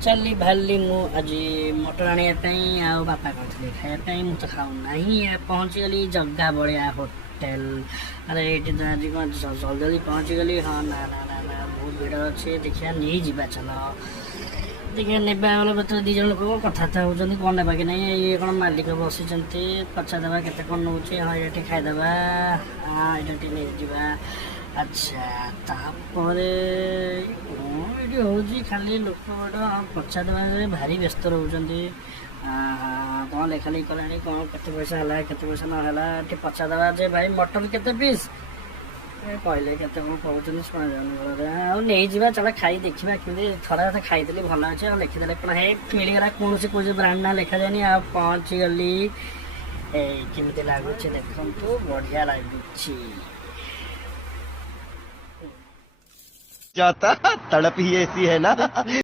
चली भाली मु आज मटर आने बापा कहते खायापी मु तो खाऊना पहुँची गली जगह बढ़िया होटेल। अरे ये तो आज कौन जल्दी जल्दी पहुँची गली। हाँ ना ना ना ना बहुत भिड़ अच्छे देखिए नहीं जा चल देखिए ने बेले दी जन लोक कथा होती कौन ने कि नहीं ये कौन मालिक बसी पचारदेवा के कौन नौ हाँ ये खाईदे हाँ ये नहीं जा। अच्छा तापर ये हूँ खाली लोक पचारदेवा भारी व्यस्त रोचे। कौन लेखा लिखी कला कौन के पैसा है के पैसा नाला पचारदेवा जे भाई मटर के पीस कहले के कहते शुणा जाऊन नहीं जा चल खाई देखा कि थोड़ा थे खाई भल अच्छे लिखिदे कौन है मिलगला कौन से कोई ब्रांड ना लिखा जाए आ पहुँची गली केमी लगुच देखु बढ़िया लगुच जाता तड़प ही ऐसी है ना।